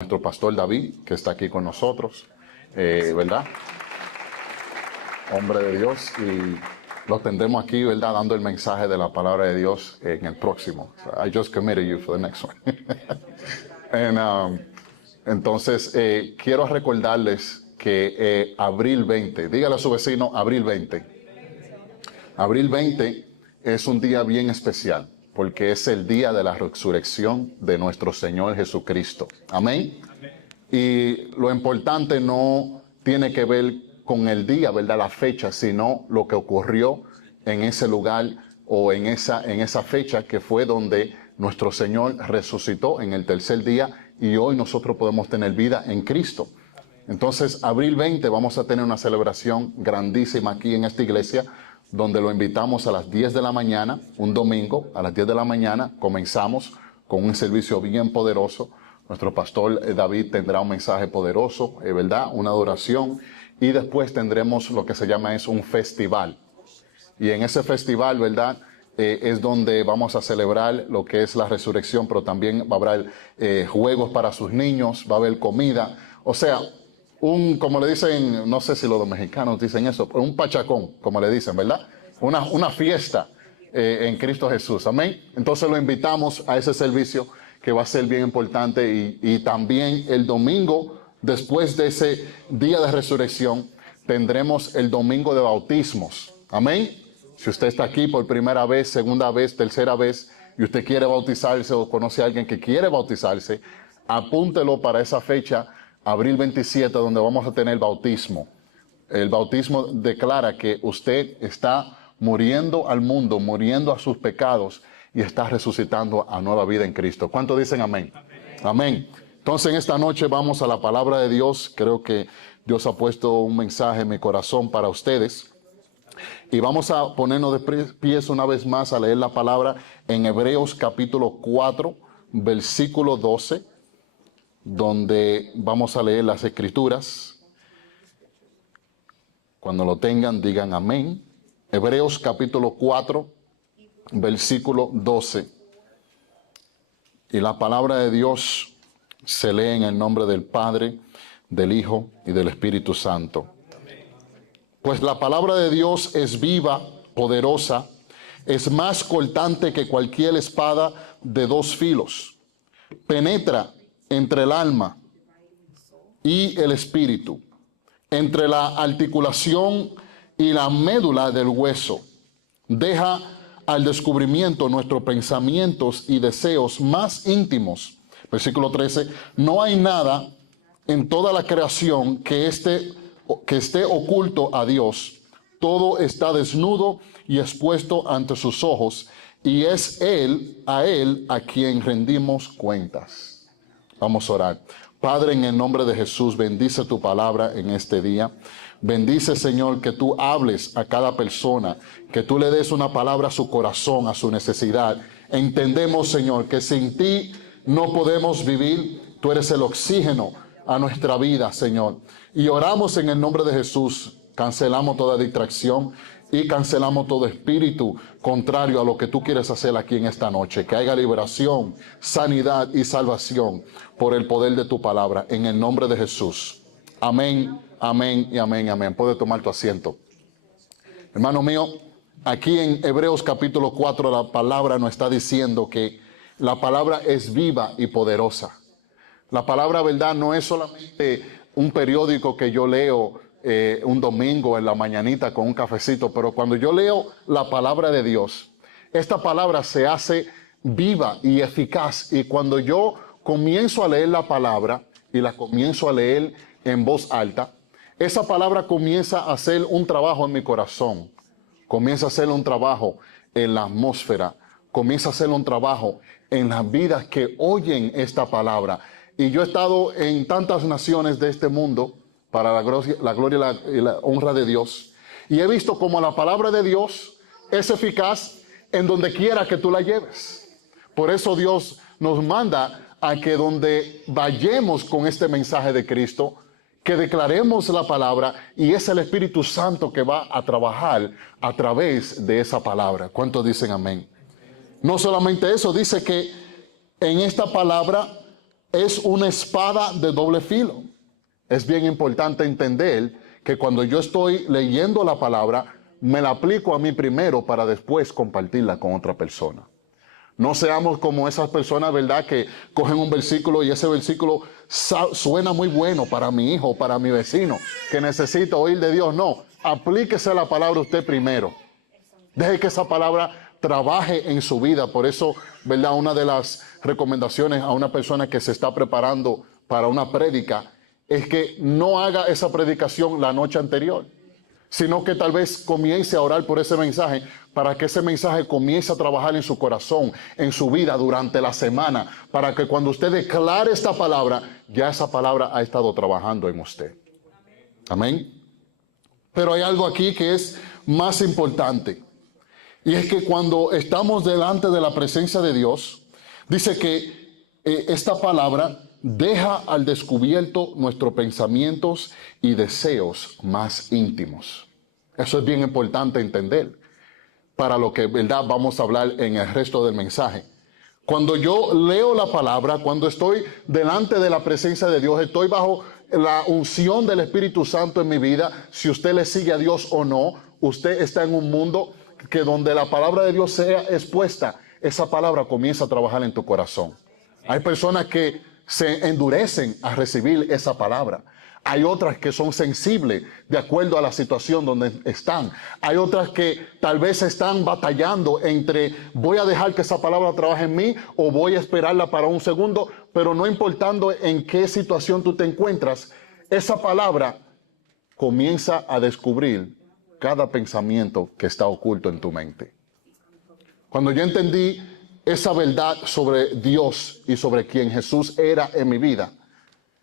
nuestro pastor David, que está aquí con nosotros, ¿verdad? Hombre de Dios, y lo tendremos aquí, ¿verdad? Dando el mensaje de la palabra de Dios en el próximo. So I just committed you for the next one. Entonces, quiero recordarles que abril 20, dígale a su vecino, abril 20. Abril 20 es un día bien especial, porque es el día de la resurrección de nuestro Señor Jesucristo. Amén. Y lo importante no tiene que ver con el día, ¿verdad? La fecha, sino lo que ocurrió en ese lugar o en esa fecha que fue donde nuestro Señor resucitó en el tercer día y hoy nosotros podemos tener vida en Cristo. Entonces, abril 20 vamos a tener una celebración grandísima aquí en esta iglesia, donde lo invitamos a las 10 de la mañana, un domingo, a las 10 de la mañana, comenzamos con un servicio bien poderoso. Nuestro pastor David tendrá un mensaje poderoso, ¿verdad? Una adoración, y después tendremos lo que se llama un festival. Y en ese festival, ¿verdad? Es donde vamos a celebrar lo que es la resurrección, pero también va a haber juegos para sus niños, va a haber comida. O sea, como le dicen, no sé si los mexicanos dicen eso, un pachacón, como le dicen, ¿verdad? Una fiesta en Cristo Jesús, amén. Entonces lo invitamos a ese servicio que va a ser bien importante y también el domingo, después de ese día de resurrección, tendremos el domingo de bautismos, amén. Si usted está aquí por primera vez, segunda vez, tercera vez, y usted quiere bautizarse o conoce a alguien que quiere bautizarse, apúntelo para esa fecha, abril 27, donde vamos a tener el bautismo. El bautismo declara que usted está muriendo al mundo, muriendo a sus pecados y está resucitando a nueva vida en Cristo. ¿Cuántos dicen amén? Amén. Entonces, en esta noche vamos a la palabra de Dios. Creo que Dios ha puesto un mensaje en mi corazón para ustedes. Y vamos a ponernos de pies una vez más a leer la palabra en Hebreos capítulo 4, versículo 12, donde vamos a leer las escrituras. Cuando lo tengan, digan amén. Hebreos capítulo 4, versículo 12. Y la palabra de Dios se lee en el nombre del Padre, del Hijo y del Espíritu Santo. Pues la palabra de Dios es viva, poderosa, es más cortante que cualquier espada de dos filos. Penetra entre el alma y el espíritu, entre la articulación y la médula del hueso. Deja al descubrimiento nuestros pensamientos y deseos más íntimos. Versículo 13. No hay nada en toda la creación que esté oculto a Dios. Todo está desnudo y expuesto ante sus ojos, y es Él a quien rendimos cuentas. Vamos a orar. Padre, en el nombre de Jesús, bendice tu palabra en este día. Bendice, Señor, que tú hables a cada persona, que tú le des una palabra a su corazón, a su necesidad. Entendemos, Señor, que sin ti no podemos vivir. Tú eres el oxígeno a nuestra vida, Señor. Y oramos en el nombre de Jesús. Cancelamos toda distracción y cancelamos todo espíritu contrario a lo que tú quieres hacer aquí en esta noche. Que haya liberación, sanidad y salvación por el poder de tu palabra. En el nombre de Jesús. Amén, amén y amén, amén. Puede tomar tu asiento. Hermano mío, aquí en Hebreos capítulo 4 la palabra nos está diciendo que la palabra es viva y poderosa. La palabra, verdad, no es solamente un periódico que yo leo un domingo en la mañanita con un cafecito, pero cuando yo leo la palabra de Dios, esta palabra se hace viva y eficaz. Y cuando yo comienzo a leer la palabra y la comienzo a leer en voz alta, esa palabra comienza a hacer un trabajo en mi corazón, comienza a hacer un trabajo en la atmósfera, comienza a hacer un trabajo en las vidas que oyen esta palabra. Y yo he estado en tantas naciones de este mundo para la gloria y la honra de Dios. Y he visto como la palabra de Dios es eficaz en donde quiera que tú la lleves. Por eso Dios nos manda a que donde vayamos con este mensaje de Cristo, que declaremos la palabra, y es el Espíritu Santo que va a trabajar a través de esa palabra. ¿Cuántos dicen amén? No solamente eso, dice que en esta palabra es una espada de doble filo. Es bien importante entender que cuando yo estoy leyendo la palabra, me la aplico a mí primero para después compartirla con otra persona. No seamos como esas personas, ¿verdad?, que cogen un versículo y ese versículo suena muy bueno para mi hijo, para mi vecino, que necesita oír de Dios. No, aplíquese la palabra usted primero. Deje que esa palabra trabaje en su vida. Por eso, ¿verdad?, una de las recomendaciones a una persona que se está preparando para una prédica es que no haga esa predicación la noche anterior, sino que tal vez comience a orar por ese mensaje para que ese mensaje comience a trabajar en su corazón, en su vida durante la semana, para que cuando usted declare esta palabra, ya esa palabra ha estado trabajando en usted. Amén. Pero hay algo aquí que es más importante, y es que cuando estamos delante de la presencia de Dios, dice que esta palabra deja al descubierto nuestros pensamientos y deseos más íntimos. Eso es bien importante entender para lo que, ¿verdad?, vamos a hablar en el resto del mensaje. Cuando yo leo la palabra, cuando estoy delante de la presencia de Dios, estoy bajo la unción del Espíritu Santo en mi vida. Si usted le sigue a Dios o no, usted está en un mundo que donde la palabra de Dios sea expuesta, esa palabra comienza a trabajar en tu corazón. Hay personas que se endurecen a recibir esa palabra. Hay otras que son sensibles de acuerdo a la situación donde están. Hay otras que tal vez están batallando entre voy a dejar que esa palabra trabaje en mí o voy a esperarla para un segundo, pero no importando en qué situación tú te encuentras, esa palabra comienza a descubrir cada pensamiento que está oculto en tu mente. Cuando yo entendí esa verdad sobre Dios y sobre quien Jesús era en mi vida,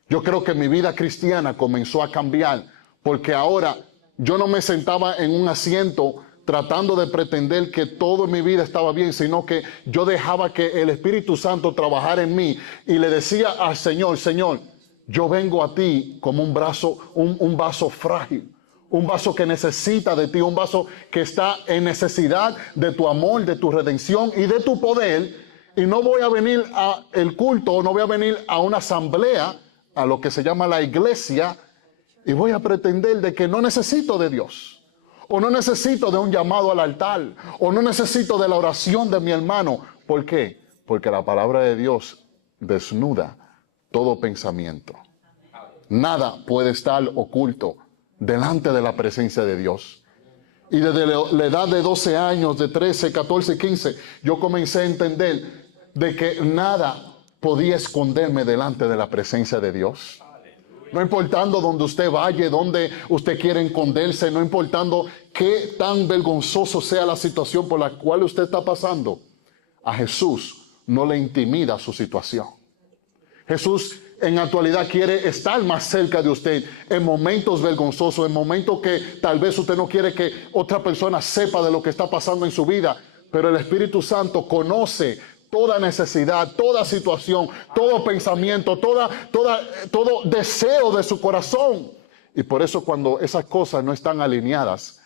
yo creo que mi vida cristiana comenzó a cambiar, porque ahora yo no me sentaba en un asiento tratando de pretender que todo en mi vida estaba bien, sino que yo dejaba que el Espíritu Santo trabajara en mí y le decía al Señor, Señor, yo vengo a ti como un vaso frágil, un vaso que necesita de ti, un vaso que está en necesidad de tu amor, de tu redención y de tu poder. Y no voy a venir al culto, no voy a venir a una asamblea, a lo que se llama la iglesia, y voy a pretender de que no necesito de Dios, o no necesito de un llamado al altar, o no necesito de la oración de mi hermano. ¿Por qué? Porque la palabra de Dios desnuda todo pensamiento. Nada puede estar oculto delante de la presencia de Dios. Y desde la edad de 12 años, de 13, 14, 15, yo comencé a entender de que nada podía esconderme delante de la presencia de Dios. No importando donde usted vaya, donde usted quiere esconderse, no importando qué tan vergonzoso sea la situación por la cual usted está pasando, a Jesús no le intimida su situación. Jesús en actualidad quiere estar más cerca de usted en momentos vergonzosos, en momentos que tal vez usted no quiere que otra persona sepa de lo que está pasando en su vida, pero el Espíritu Santo conoce toda necesidad, toda situación, todo pensamiento, todo deseo de su corazón. Y por eso cuando esas cosas no están alineadas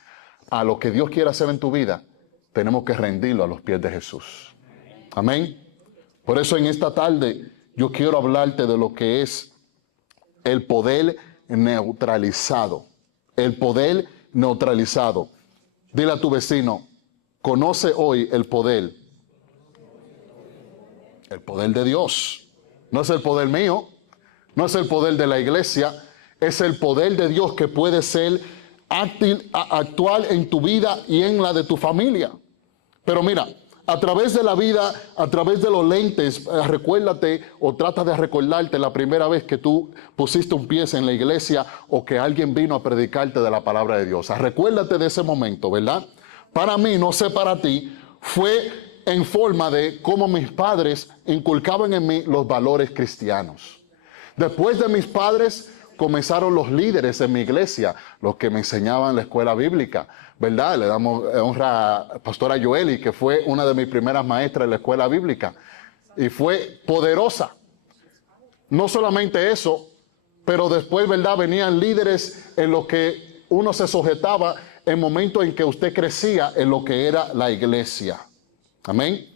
a lo que Dios quiere hacer en tu vida, tenemos que rendirlo a los pies de Jesús. Amén. Por eso en esta tarde yo quiero hablarte de lo que es el poder neutralizado. El poder neutralizado. Dile a tu vecino, conoce hoy el poder. El poder de Dios. No es el poder mío, no es el poder de la iglesia, es el poder de Dios que puede ser actual en tu vida y en la de tu familia. Pero mira, a través de la vida, a través de los lentes, recuérdate o trata de recordarte la primera vez que tú pusiste un pie en la iglesia o que alguien vino a predicarte de la palabra de Dios. Recuérdate de ese momento, ¿verdad? Para mí, no sé para ti, fue en forma de cómo mis padres inculcaban en mí los valores cristianos. Después de mis padres comenzaron los líderes en mi iglesia, los que me enseñaban la escuela bíblica, ¿verdad? Le damos honra a Pastora Joeli, que fue una de mis primeras maestras en la escuela bíblica, y fue poderosa. No solamente eso, pero después, ¿verdad?, venían líderes en los que uno se sujetaba en momentos en que usted crecía en lo que era la iglesia. Amén.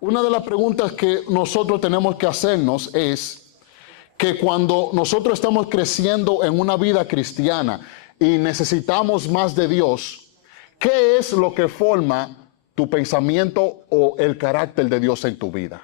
una de las preguntas que nosotros tenemos que hacernos es que cuando nosotros estamos creciendo en una vida cristiana y necesitamos más de Dios, ¿qué es lo que forma tu pensamiento o el carácter de Dios en tu vida?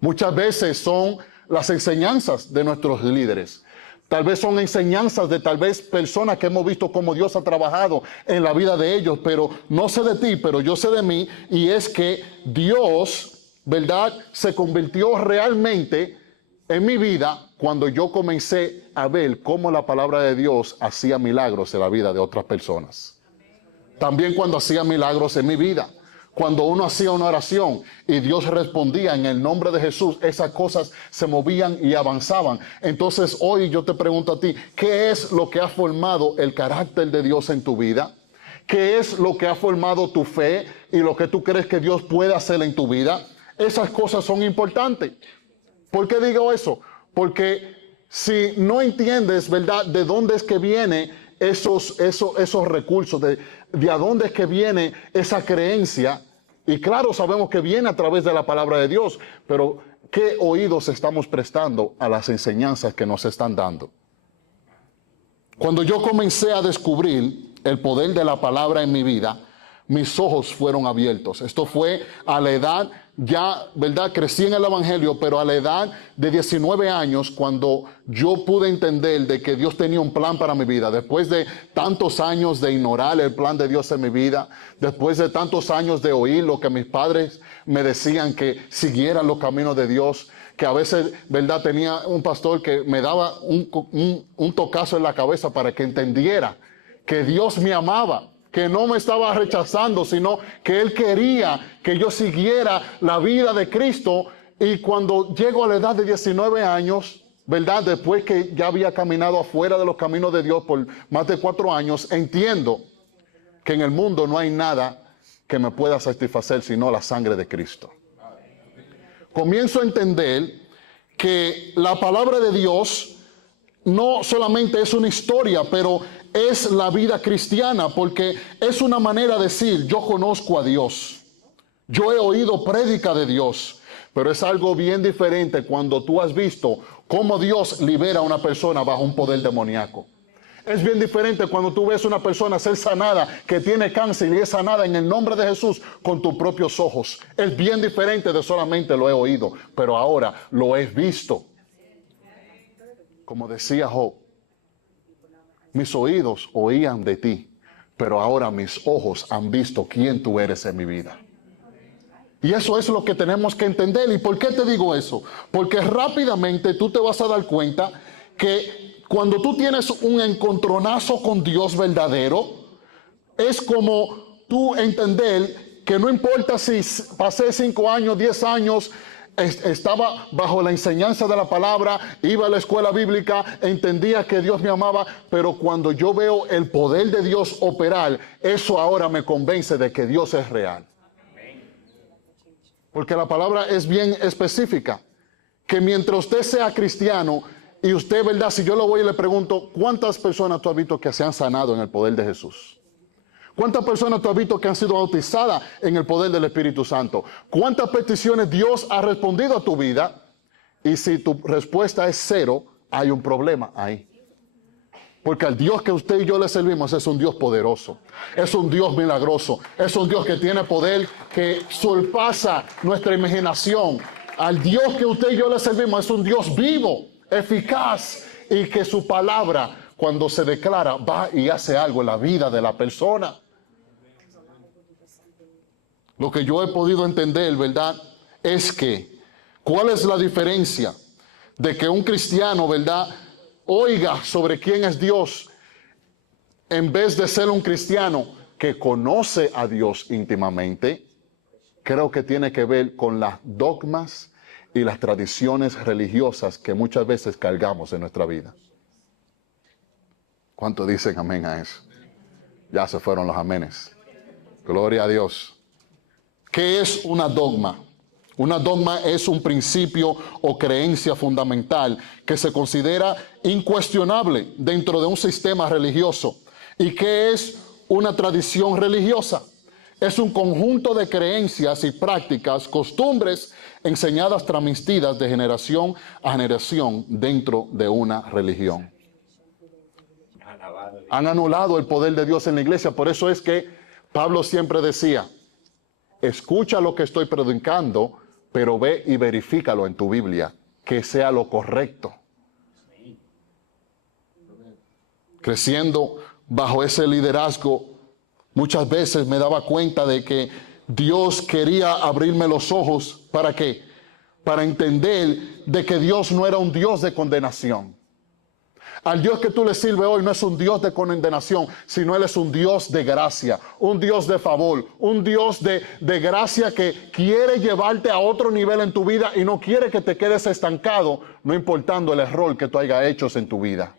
Muchas veces son las enseñanzas de nuestros líderes. Tal vez son enseñanzas de tal vez personas que hemos visto cómo Dios ha trabajado en la vida de ellos, pero no sé de ti, pero yo sé de mí, y es que Dios, ¿verdad?, se convirtió realmente en mi vida cuando yo comencé a ver cómo la palabra de Dios hacía milagros en la vida de otras personas. También cuando hacía milagros en mi vida. Cuando uno hacía una oración y Dios respondía en el nombre de Jesús, esas cosas se movían y avanzaban. Entonces hoy yo te pregunto a ti, ¿qué es lo que ha formado el carácter de Dios en tu vida? ¿Qué es lo que ha formado tu fe y lo que tú crees que Dios puede hacer en tu vida? Esas cosas son importantes. ¿Por qué digo eso? Porque si no entiendes, ¿verdad?, de dónde es que viene esos recursos, de a dónde es que viene esa creencia, y claro, sabemos que viene a través de la palabra de Dios, pero ¿qué oídos estamos prestando a las enseñanzas que nos están dando? Cuando yo comencé a descubrir el poder de la palabra en mi vida, mis ojos fueron abiertos. Esto fue a la edad, ya, ¿verdad?, crecí en el Evangelio, pero a la edad de 19 años, cuando yo pude entender de que Dios tenía un plan para mi vida, después de tantos años de ignorar el plan de Dios en mi vida, después de tantos años de oír lo que mis padres me decían que siguiera los caminos de Dios, que a veces, ¿verdad?, tenía un pastor que me daba un tocazo en la cabeza para que entendiera que Dios me amaba, que no me estaba rechazando, sino que Él quería que yo siguiera la vida de Cristo. Y cuando llego a la edad de 19 años, ¿verdad?, después que ya había caminado afuera de los caminos de Dios por más de 4 años, entiendo que en el mundo no hay nada que me pueda satisfacer sino la sangre de Cristo. Comienzo a entender que la palabra de Dios no solamente es una historia, pero es la vida cristiana, porque es una manera de decir, yo conozco a Dios, yo he oído prédica de Dios, pero es algo bien diferente cuando tú has visto cómo Dios libera a una persona bajo un poder demoníaco. Es bien diferente cuando tú ves a una persona ser sanada que tiene cáncer y es sanada en el nombre de Jesús con tus propios ojos. Es bien diferente de solamente lo he oído, pero ahora lo he visto. Como decía Job, mis oídos oían de ti, pero ahora mis ojos han visto quién tú eres en mi vida. Y eso es lo que tenemos que entender. ¿Y por qué te digo eso? Porque rápidamente tú te vas a dar cuenta que cuando tú tienes un encontronazo con Dios verdadero, es como tú entender que no importa si pasé 5 años, 10 años, estaba bajo la enseñanza de la palabra, iba a la escuela bíblica, entendía que Dios me amaba, pero cuando yo veo el poder de Dios operar, eso ahora me convence de que Dios es real. Porque la palabra es bien específica, que mientras usted sea cristiano y usted, ¿verdad?, si yo lo voy y le pregunto, ¿cuántas personas tú has visto que se han sanado en el poder de Jesús? ¿Cuántas personas tú has visto que han sido bautizadas en el poder del Espíritu Santo? ¿Cuántas peticiones Dios ha respondido a tu vida? Y si tu respuesta es 0, hay un problema ahí. Porque al Dios que usted y yo le servimos es un Dios poderoso, es un Dios milagroso, es un Dios que tiene poder que sobrepasa nuestra imaginación. Al Dios que usted y yo le servimos es un Dios vivo, eficaz, y que su palabra, cuando se declara, va y hace algo en la vida de la persona. Lo que yo he podido entender, ¿verdad?, es que, ¿cuál es la diferencia de que un cristiano, ¿verdad?, oiga sobre quién es Dios en vez de ser un cristiano que conoce a Dios íntimamente? Creo que tiene que ver con las dogmas y las tradiciones religiosas que muchas veces cargamos en nuestra vida. ¿Cuántos dicen amén a eso? Ya se fueron los amenes. Gloria a Dios. ¿Qué es una dogma? Una dogma es un principio o creencia fundamental que se considera incuestionable dentro de un sistema religioso. ¿Y qué es una tradición religiosa? es un conjunto de creencias y prácticas, costumbres enseñadas, transmitidas de generación a generación dentro de una religión. Han anulado el poder de Dios en la iglesia. Por eso es que Pablo siempre decía, escucha lo que estoy predicando, pero ve y verifícalo en tu Biblia, que sea lo correcto. Creciendo bajo ese liderazgo, muchas veces me daba cuenta de que Dios quería abrirme los ojos. ¿Para qué? Para entender de que Dios no era un Dios de condenación. Al Dios que tú le sirves hoy no es un Dios de condenación, sino Él es un Dios de gracia, un Dios de favor, un Dios de gracia que quiere llevarte a otro nivel en tu vida y no quiere que te quedes estancado, no importando el error que tú hayas hecho en tu vida.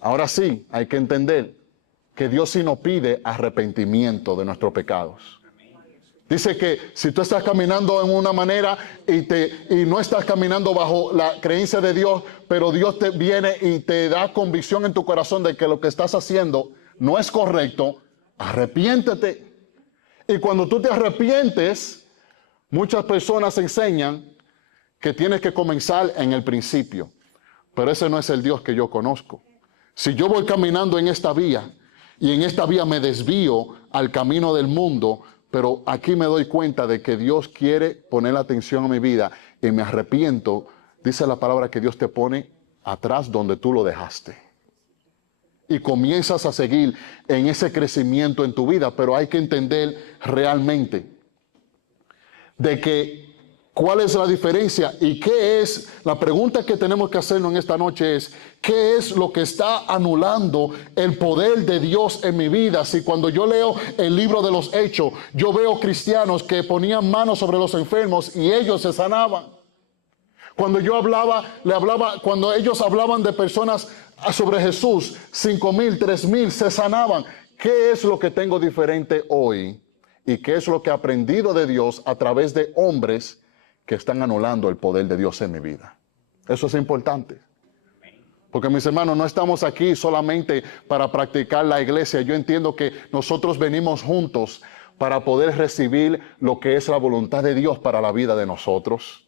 Ahora sí, hay que entender que Dios sí nos pide arrepentimiento de nuestros pecados. Dice que si tú estás caminando en una manera y no estás caminando bajo la creencia de Dios, pero Dios te viene y te da convicción en tu corazón de que lo que estás haciendo no es correcto, arrepiéntete. Y cuando tú te arrepientes, muchas personas enseñan que tienes que comenzar en el principio. Pero ese no es el Dios que yo conozco. Si yo voy caminando en esta vía y en esta vía me desvío al camino del mundo, pero aquí me doy cuenta de que Dios quiere poner atención a mi vida y me arrepiento, dice la palabra que Dios te pone atrás donde tú lo dejaste. Y comienzas a seguir en ese crecimiento en tu vida, pero hay que entender realmente de que cuál es la diferencia y qué es, la pregunta que tenemos que hacernos en esta noche es, ¿qué es lo que está anulando el poder de Dios en mi vida? Si cuando yo leo el libro de los Hechos, yo veo cristianos que ponían manos sobre los enfermos y ellos se sanaban. Cuando yo cuando ellos hablaban de personas sobre Jesús, 5,000, 3,000 se sanaban. ¿Qué es lo que tengo diferente hoy? ¿Y qué es lo que he aprendido de Dios a través de hombres que están anulando el poder de Dios en mi vida? Eso es importante. Porque mis hermanos, no estamos aquí solamente para practicar la iglesia. Yo entiendo que nosotros venimos juntos para poder recibir lo que es la voluntad de Dios para la vida de nosotros.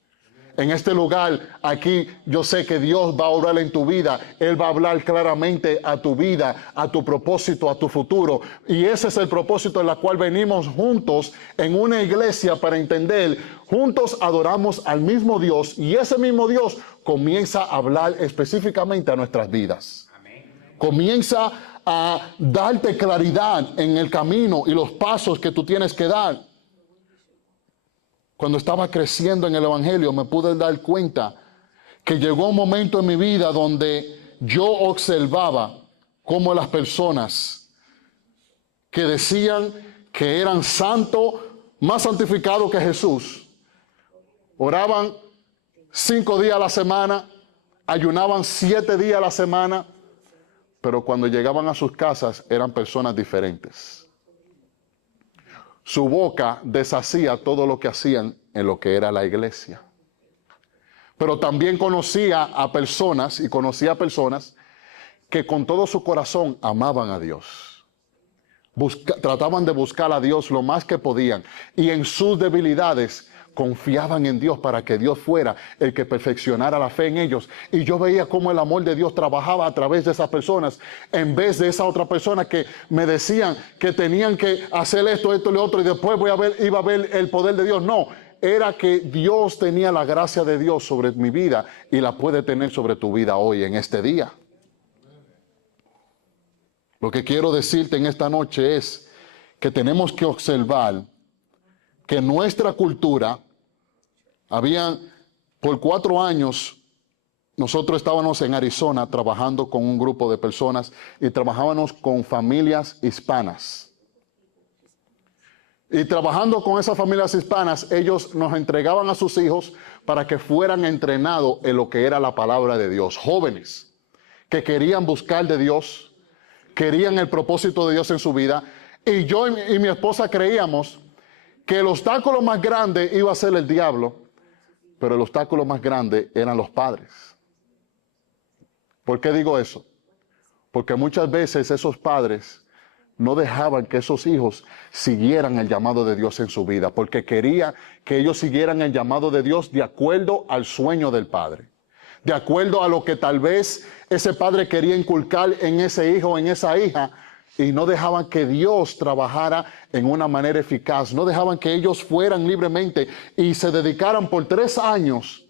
En este lugar, aquí, yo sé que Dios va a orar en tu vida. Él va a hablar claramente a tu vida, a tu propósito, a tu futuro. Y ese es el propósito en el cual venimos juntos en una iglesia para entender. Juntos adoramos al mismo Dios y ese mismo Dios comienza a hablar específicamente a nuestras vidas. Amén. Comienza a darte claridad en el camino y los pasos que tú tienes que dar. Cuando estaba creciendo en el Evangelio me pude dar cuenta que llegó un momento en mi vida donde yo observaba cómo las personas que decían que eran santos, más santificados que Jesús, oraban 5 días a la semana, ayunaban 7 días a la semana, pero cuando llegaban a sus casas eran personas diferentes. Su boca deshacía todo lo que hacían en lo que era la iglesia. Pero también conocía a personas que con todo su corazón amaban a Dios. Trataban de buscar a Dios lo más que podían. Y en sus debilidades confiaban en Dios para que Dios fuera el que perfeccionara la fe en ellos. Y yo veía cómo el amor de Dios trabajaba a través de esas personas, en vez de esa otra persona que me decían que tenían que hacer esto y lo otro, y después iba a ver el poder de Dios. No, era que Dios tenía la gracia de Dios sobre mi vida y la puede tener sobre tu vida hoy, en este día. Lo que quiero decirte en esta noche es que tenemos que observar que nuestra cultura, por 4 años, nosotros estábamos en Arizona trabajando con un grupo de personas y trabajábamos con familias hispanas. Y trabajando con esas familias hispanas, ellos nos entregaban a sus hijos para que fueran entrenados en lo que era la palabra de Dios. Jóvenes que querían buscar de Dios, querían el propósito de Dios en su vida. Y yo y mi esposa creíamos que el obstáculo más grande iba a ser el diablo, pero el obstáculo más grande eran los padres. ¿Por qué digo eso? Porque muchas veces esos padres no dejaban que esos hijos siguieran el llamado de Dios en su vida, porque quería que ellos siguieran el llamado de Dios de acuerdo al sueño del padre, de acuerdo a lo que tal vez ese padre quería inculcar en ese hijo o en esa hija, y no dejaban que Dios trabajara en una manera eficaz, no dejaban que ellos fueran libremente y se dedicaran por 3 años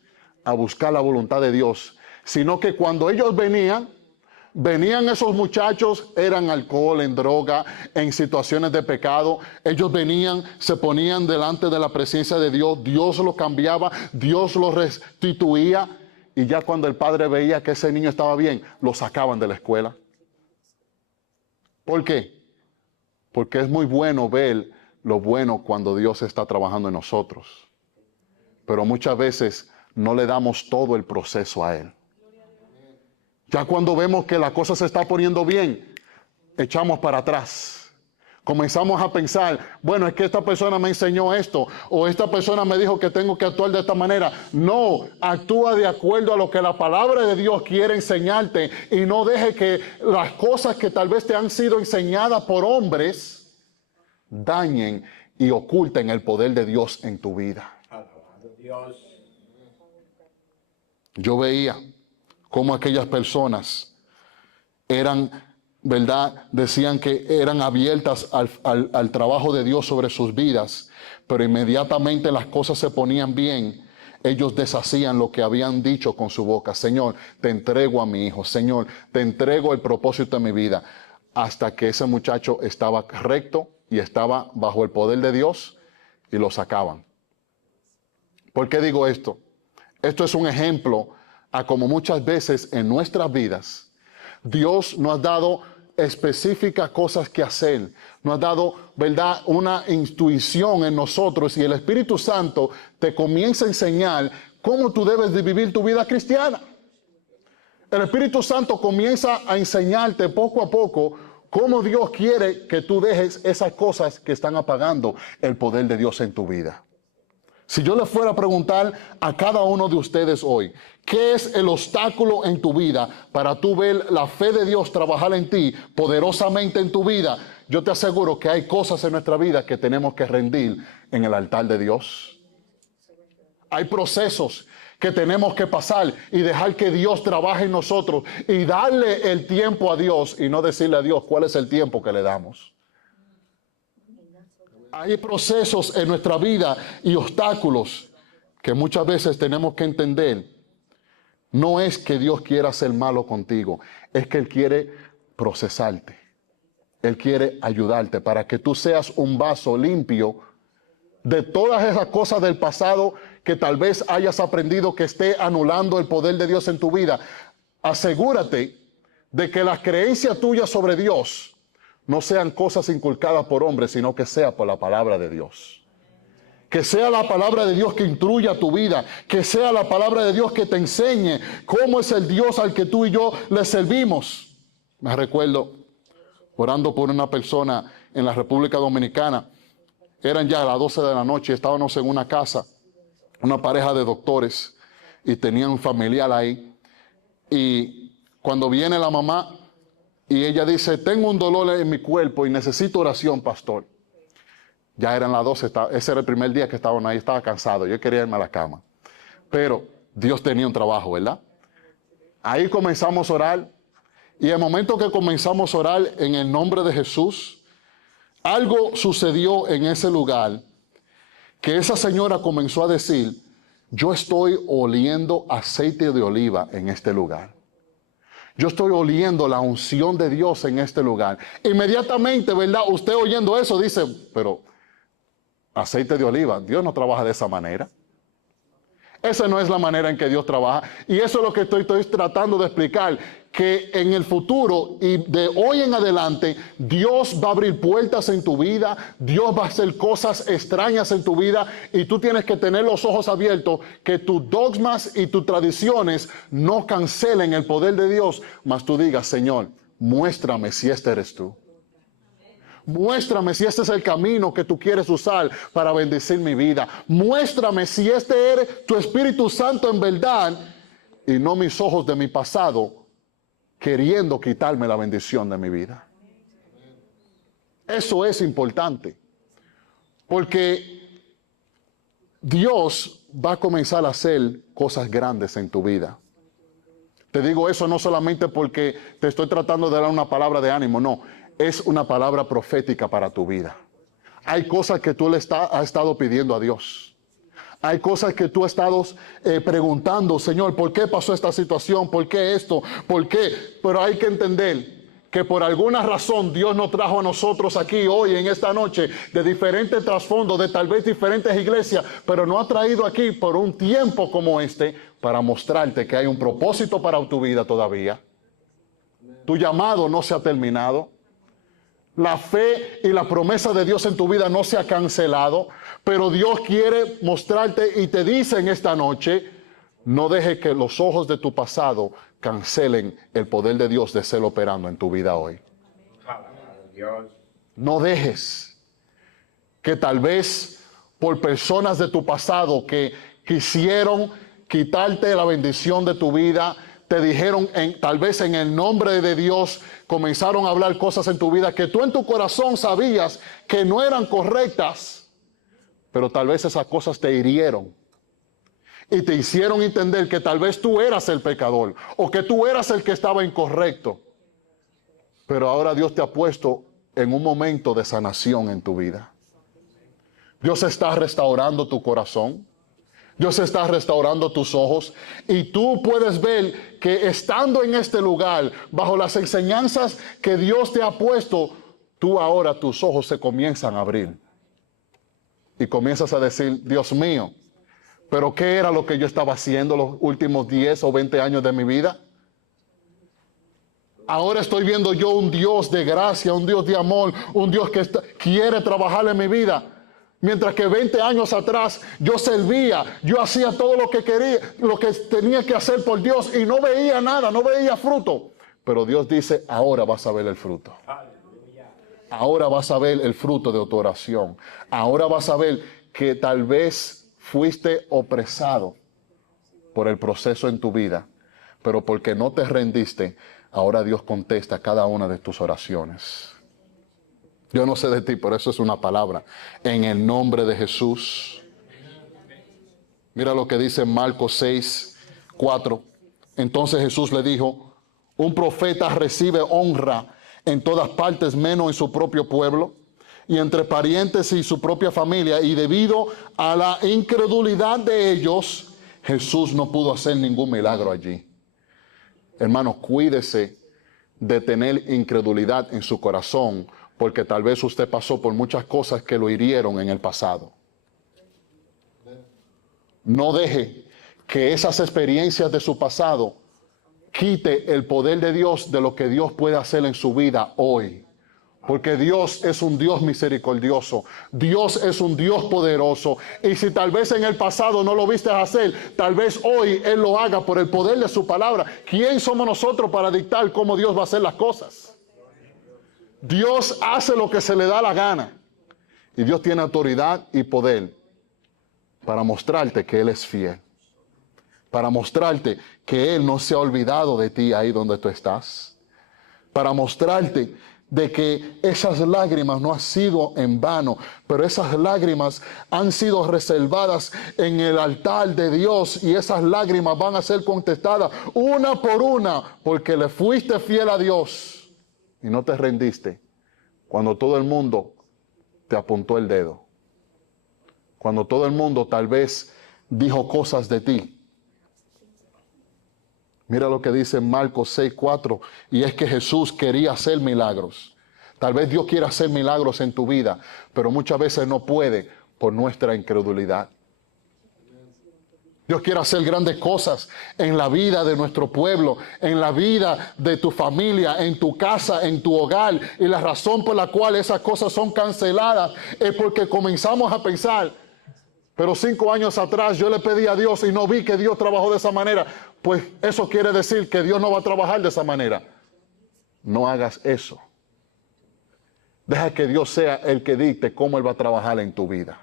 a buscar la voluntad de Dios, sino que cuando ellos venían esos muchachos, eran alcohol, en droga, en situaciones de pecado. Ellos venían, se ponían delante de la presencia de Dios, Dios los cambiaba, Dios los restituía, y ya cuando el padre veía que ese niño estaba bien, lo sacaban de la escuela. ¿Por qué? Porque es muy bueno ver lo bueno cuando Dios está trabajando en nosotros, pero muchas veces no le damos todo el proceso a Él. Ya cuando vemos que la cosa se está poniendo bien, echamos para atrás. Comenzamos a pensar, bueno, es que esta persona me enseñó esto, o esta persona me dijo que tengo que actuar de esta manera. No, actúa de acuerdo a lo que la palabra de Dios quiere enseñarte, y no deje que las cosas que tal vez te han sido enseñadas por hombres dañen y oculten el poder de Dios en tu vida. Yo veía cómo aquellas personas eran, ¿verdad? Decían que eran abiertas al trabajo de Dios sobre sus vidas, pero inmediatamente las cosas se ponían bien, ellos deshacían lo que habían dicho con su boca. Señor, te entrego a mi hijo. Señor, te entrego el propósito de mi vida. Hasta que ese muchacho estaba recto y estaba bajo el poder de Dios, y lo sacaban. ¿Por qué digo esto? Esto es un ejemplo a como muchas veces en nuestras vidas Dios nos ha dado específicas cosas que hacer, nos ha dado, ¿verdad?, una intuición en nosotros, y el Espíritu Santo te comienza a enseñar cómo tú debes de vivir tu vida cristiana. El Espíritu Santo comienza a enseñarte poco a poco cómo Dios quiere que tú dejes esas cosas que están apagando el poder de Dios en tu vida. Si yo le fuera a preguntar a cada uno de ustedes hoy, ¿qué es el obstáculo en tu vida para tú ver la fe de Dios trabajar en ti poderosamente en tu vida? Yo te aseguro que hay cosas en nuestra vida que tenemos que rendir en el altar de Dios. Hay procesos que tenemos que pasar y dejar que Dios trabaje en nosotros, y darle el tiempo a Dios, y no decirle a Dios cuál es el tiempo que le damos. Hay procesos en nuestra vida y obstáculos que muchas veces tenemos que entender. No es que Dios quiera ser malo contigo, es que Él quiere procesarte. Él quiere ayudarte para que tú seas un vaso limpio de todas esas cosas del pasado que tal vez hayas aprendido que esté anulando el poder de Dios en tu vida. Asegúrate de que las creencias tuyas sobre Dios no sean cosas inculcadas por hombres, sino que sea por la palabra de Dios. Que sea la palabra de Dios que instruya tu vida, que sea la palabra de Dios que te enseñe cómo es el Dios al que tú y yo le servimos. Me recuerdo orando por una persona en la República Dominicana. Eran ya las 12 de la noche, estábamos en una casa, una pareja de doctores, y tenían un familiar ahí. Y cuando viene la mamá, y ella dice, tengo un dolor en mi cuerpo y necesito oración, pastor. Ya eran las 12, ese era el primer día que estaban ahí, estaba cansado, yo quería irme a la cama. Pero Dios tenía un trabajo, ¿verdad? Ahí comenzamos a orar, y el momento que comenzamos a orar en el nombre de Jesús, algo sucedió en ese lugar, que esa señora comenzó a decir, yo estoy oliendo aceite de oliva en este lugar. Yo estoy oliendo la unción de Dios en este lugar. Inmediatamente, ¿verdad? Usted oyendo eso dice, pero aceite de oliva, Dios no trabaja de esa manera. Esa no es la manera en que Dios trabaja. Y eso es lo que estoy tratando de explicar, que en el futuro y de hoy en adelante, Dios va a abrir puertas en tu vida, Dios va a hacer cosas extrañas en tu vida, y tú tienes que tener los ojos abiertos, que tus dogmas y tus tradiciones no cancelen el poder de Dios, mas tú digas, Señor, muéstrame si este eres tú. Muéstrame si este es el camino que tú quieres usar para bendecir mi vida. Muéstrame si este eres tu Espíritu Santo en verdad, y no mis ojos de mi pasado queriendo quitarme la bendición de mi vida. Eso es importante, porque Dios va a comenzar a hacer cosas grandes en tu vida. Te digo eso no solamente porque te estoy tratando de dar una palabra de ánimo, no, es una palabra profética para tu vida. Hay cosas que tú has estado pidiendo a Dios. Hay cosas que tú has estado preguntando, Señor, ¿por qué pasó esta situación? ¿Por qué esto? ¿Por qué? Pero hay que entender que por alguna razón Dios nos trajo a nosotros aquí hoy, en esta noche, de diferentes trasfondos, de tal vez diferentes iglesias, pero nos ha traído aquí por un tiempo como este, para mostrarte que hay un propósito para tu vida todavía. Tu llamado no se ha terminado. La fe y la promesa de Dios en tu vida no se ha cancelado, pero Dios quiere mostrarte y te dice en esta noche, no dejes que los ojos de tu pasado cancelen el poder de Dios de ser operando en tu vida hoy. No dejes que tal vez por personas de tu pasado que quisieron quitarte la bendición de tu vida, te dijeron tal vez en el nombre de Dios, comenzaron a hablar cosas en tu vida que tú en tu corazón sabías que no eran correctas, pero tal vez esas cosas te hirieron y te hicieron entender que tal vez tú eras el pecador o que tú eras el que estaba incorrecto. Pero ahora Dios te ha puesto en un momento de sanación en tu vida. Dios está restaurando tu corazón. Dios está restaurando tus ojos y tú puedes ver que estando en este lugar, bajo las enseñanzas que Dios te ha puesto, tú ahora tus ojos se comienzan a abrir. Y comienzas a decir, Dios mío, ¿pero qué era lo que yo estaba haciendo los últimos 10 o 20 años de mi vida? Ahora estoy viendo yo un Dios de gracia, un Dios de amor, un Dios que quiere trabajar en mi vida. Mientras que 20 años atrás yo servía, yo hacía todo lo que quería, lo que tenía que hacer por Dios y no veía nada, no veía fruto. Pero Dios dice, ahora vas a ver el fruto. Ahora vas a ver el fruto de tu oración. Ahora vas a ver que tal vez fuiste opresado por el proceso en tu vida, pero porque no te rendiste, ahora Dios contesta cada una de tus oraciones. Yo no sé de ti, pero eso es una palabra. En el nombre de Jesús. Mira lo que dice Marcos 6, 4. Entonces Jesús le dijo, un profeta recibe honra en todas partes menos en su propio pueblo y entre parientes y su propia familia. Y debido a la incredulidad de ellos, Jesús no pudo hacer ningún milagro allí. Hermanos, cuídese de tener incredulidad en su corazón, porque tal vez usted pasó por muchas cosas que lo hirieron en el pasado. No deje que esas experiencias de su pasado quite el poder de Dios de lo que Dios puede hacer en su vida hoy. Porque Dios es un Dios misericordioso. Dios es un Dios poderoso. Y si tal vez en el pasado no lo viste hacer, tal vez hoy Él lo haga por el poder de su palabra. ¿Quién somos nosotros para dictar cómo Dios va a hacer las cosas? Dios hace lo que se le da la gana. Y Dios tiene autoridad y poder para mostrarte que Él es fiel. Para mostrarte que Él no se ha olvidado de ti ahí donde tú estás. Para mostrarte de que esas lágrimas no han sido en vano, pero esas lágrimas han sido reservadas en el altar de Dios y esas lágrimas van a ser contestadas una por una porque le fuiste fiel a Dios y no te rendiste cuando todo el mundo te apuntó el dedo, cuando todo el mundo tal vez dijo cosas de ti. Mira lo que dice Marcos 6:4, y es que Jesús quería hacer milagros. Tal vez Dios quiera hacer milagros en tu vida, pero muchas veces no puede por nuestra incredulidad. Dios quiere hacer grandes cosas en la vida de nuestro pueblo, en la vida de tu familia, en tu casa, en tu hogar. Y la razón por la cual esas cosas son canceladas es porque comenzamos a pensar, pero 5 años atrás yo le pedí a Dios y no vi que Dios trabajó de esa manera. Pues eso quiere decir que Dios no va a trabajar de esa manera. No hagas eso. Deja que Dios sea el que dicte cómo Él va a trabajar en tu vida.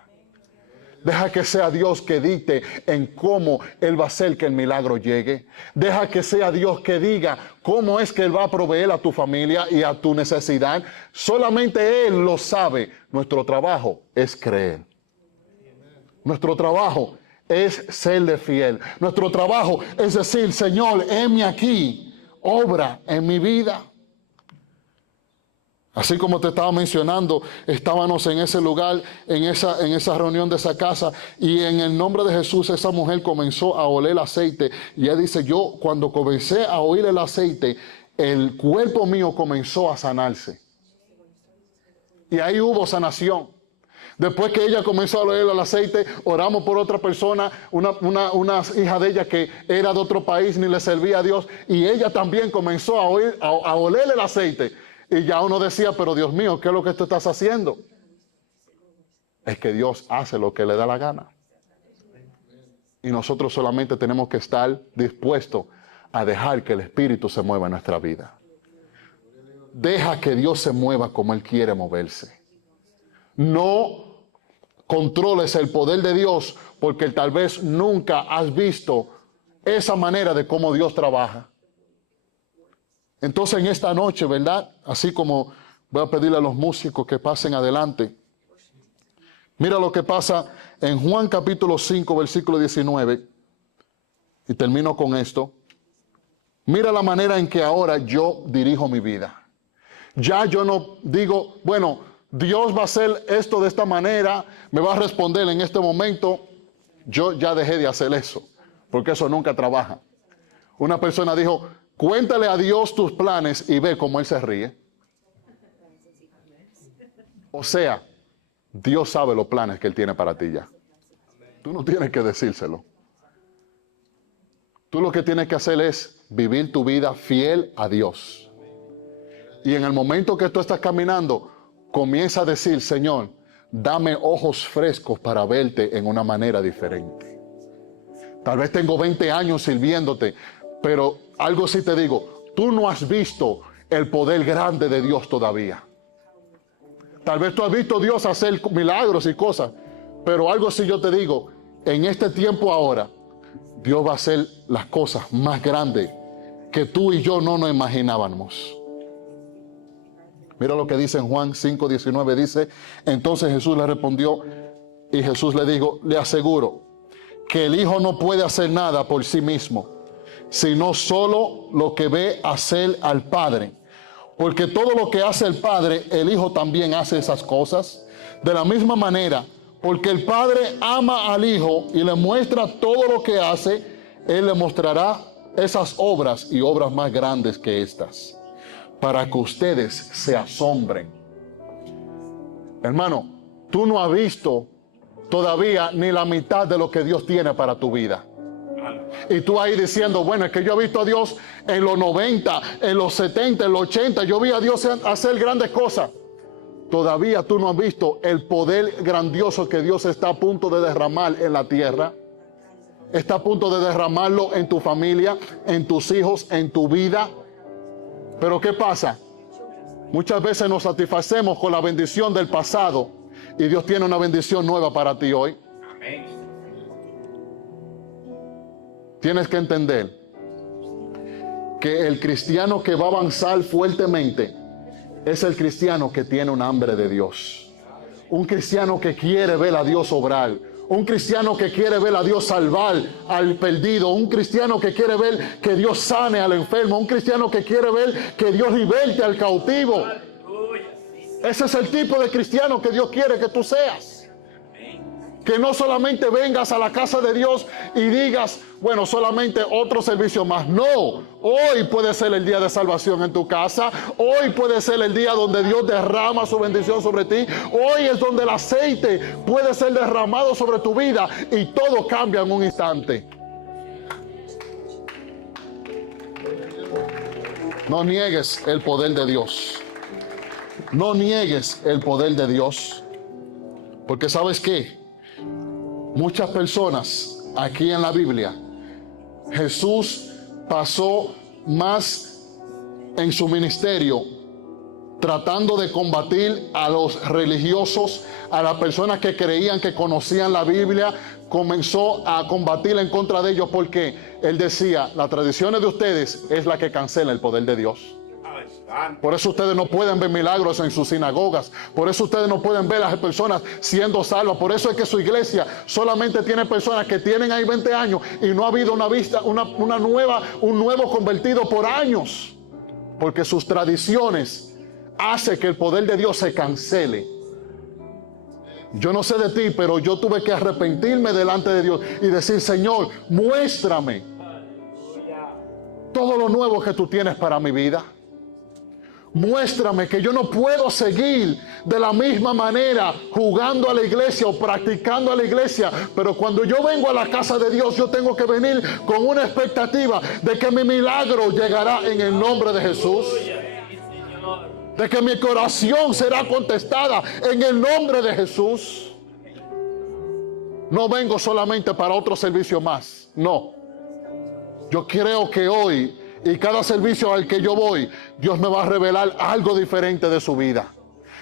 Deja que sea Dios que dicte en cómo Él va a hacer que el milagro llegue. Deja que sea Dios que diga cómo es que Él va a proveer a tu familia y a tu necesidad. Solamente Él lo sabe. Nuestro trabajo es creer. Nuestro trabajo es serle fiel. Nuestro trabajo es decir, Señor, heme aquí, obra en mi vida. Así como te estaba mencionando, estábamos en ese lugar, en esa reunión de esa casa, y en el nombre de Jesús esa mujer comenzó a oler el aceite. Y ella dice, yo cuando comencé a oír el aceite, el cuerpo mío comenzó a sanarse. Y ahí hubo sanación. Después que ella comenzó a oler el aceite, oramos por otra persona, una hija de ella que era de otro país, ni le servía a Dios, y ella también comenzó a oler el aceite. Y ya uno decía, pero Dios mío, ¿qué es lo que tú estás haciendo? Es que Dios hace lo que le da la gana. Y nosotros solamente tenemos que estar dispuestos a dejar que el Espíritu se mueva en nuestra vida. Deja que Dios se mueva como Él quiere moverse. No controles el poder de Dios porque tal vez nunca has visto esa manera de cómo Dios trabaja. Entonces en esta noche, ¿verdad? Así como voy a pedirle a los músicos que pasen adelante. Mira lo que pasa en Juan capítulo 5, versículo 19. Y termino con esto. Mira la manera en que ahora yo dirijo mi vida. Ya yo no digo, bueno, Dios va a hacer esto de esta manera, me va a responder en este momento. Yo ya dejé de hacer eso, porque eso nunca trabaja. Una persona dijo, cuéntale a Dios tus planes y ve cómo Él se ríe. O sea, Dios sabe los planes que Él tiene para ti ya. Tú no tienes que decírselo. Tú lo que tienes que hacer es vivir tu vida fiel a Dios. Y en el momento que tú estás caminando, comienza a decir, Señor, dame ojos frescos para verte en una manera diferente. Tal vez tengo 20 años sirviéndote, pero algo sí te digo, tú no has visto el poder grande de Dios todavía. Tal vez tú has visto a Dios hacer milagros y cosas, pero algo sí yo te digo, en este tiempo ahora, Dios va a hacer las cosas más grandes que tú y yo no nos imaginábamos. Mira lo que dice en Juan 5:19, dice, entonces Jesús le respondió y Jesús le dijo, le aseguro que el Hijo no puede hacer nada por sí mismo, sino solo lo que ve hacer al Padre. Porque todo lo que hace el Padre, el Hijo también hace esas cosas. De la misma manera, porque el Padre ama al Hijo y le muestra todo lo que hace, Él le mostrará esas obras y obras más grandes que estas, para que ustedes se asombren. Hermano, tú no has visto todavía ni la mitad de lo que Dios tiene para tu vida. Y tú ahí diciendo, bueno, es que yo he visto a Dios en los 90, en los 70, en los 80, yo vi a Dios hacer grandes cosas. Todavía tú no has visto el poder grandioso que Dios está a punto de derramar en la tierra. Está a punto de derramarlo en tu familia, en tus hijos, en tu vida. Pero ¿qué pasa? Muchas veces nos satisfacemos con la bendición del pasado y Dios tiene una bendición nueva para ti hoy. Amén. Tienes que entender que el cristiano que va a avanzar fuertemente es el cristiano que tiene un hambre de Dios. Un cristiano que quiere ver a Dios obrar. Un cristiano que quiere ver a Dios salvar al perdido. Un cristiano que quiere ver que Dios sane al enfermo. Un cristiano que quiere ver que Dios liberte al cautivo. Ese es el tipo de cristiano que Dios quiere que tú seas. Que no solamente vengas a la casa de Dios y digas, bueno, solamente otro servicio más. No, hoy puede ser el día de salvación en tu casa. Hoy puede ser el día donde Dios derrama su bendición sobre ti. Hoy es donde el aceite puede ser derramado sobre tu vida y todo cambia en un instante. No niegues el poder de Dios. No niegues el poder de Dios. Porque ¿sabes qué? Muchas personas aquí en la Biblia, Jesús pasó más en su ministerio tratando de combatir a los religiosos, a las personas que creían que conocían la Biblia, comenzó a combatir en contra de ellos porque él decía, las tradiciones de ustedes es la que cancela el poder de Dios. Por eso ustedes no pueden ver milagros en sus sinagogas. Por eso ustedes no pueden ver a las personas siendo salvas. Por eso es que su iglesia solamente tiene personas que tienen ahí 20 años y no ha habido un nuevo convertido por años. Porque sus tradiciones hacen que el poder de Dios se cancele. Yo no sé de ti, pero yo tuve que arrepentirme delante de Dios y decir, Señor, muéstrame todo lo nuevo que tú tienes para mi vida. Muéstrame que yo no puedo seguir de la misma manera jugando a la iglesia o practicando a la iglesia, pero cuando yo vengo a la casa de Dios, yo tengo que venir con una expectativa de que mi milagro llegará en el nombre de Jesús, de que mi oración será contestada en el nombre de Jesús. No vengo solamente para otro servicio más, no. Yo creo que hoy y cada servicio al que yo voy, Dios me va a revelar algo diferente de su vida,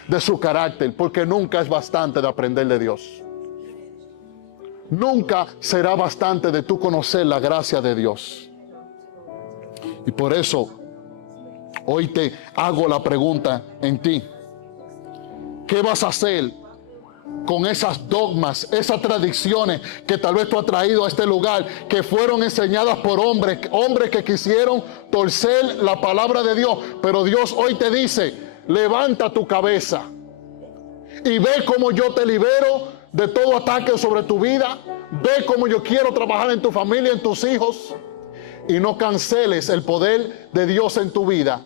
de su carácter, porque nunca es bastante de aprender de Dios. Nunca será bastante de tú conocer la gracia de Dios. Y por eso, hoy te hago la pregunta en ti. ¿Qué vas a hacer con esas dogmas, esas tradiciones que tal vez tú has traído a este lugar, que fueron enseñadas por hombres que quisieron torcer la palabra de Dios? Pero Dios hoy te dice, levanta tu cabeza y ve cómo yo te libero de todo ataque sobre tu vida. Ve cómo yo quiero trabajar en tu familia, en tus hijos, y no canceles el poder de Dios en tu vida,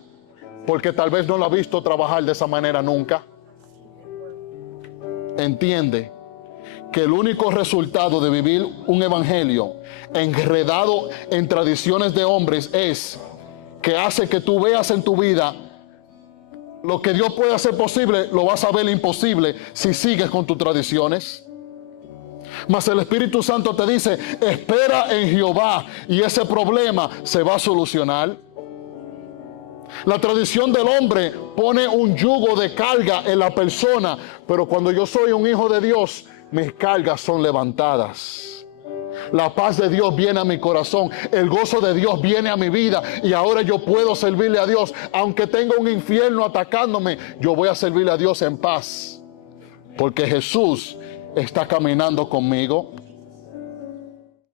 porque tal vez no lo has visto trabajar de esa manera nunca. Entiende que el único resultado de vivir un evangelio enredado en tradiciones de hombres es que hace que tú veas en tu vida lo que Dios puede hacer posible, lo vas a ver imposible si sigues con tus tradiciones. Mas el Espíritu Santo te dice, espera en Jehová y ese problema se va a solucionar. La tradición del hombre pone un yugo de carga en la persona, pero cuando yo soy un hijo de Dios, mis cargas son levantadas. La paz de Dios viene a mi corazón, el gozo de Dios viene a mi vida y ahora yo puedo servirle a Dios. Aunque tenga un infierno atacándome, yo voy a servirle a Dios en paz, porque Jesús está caminando conmigo.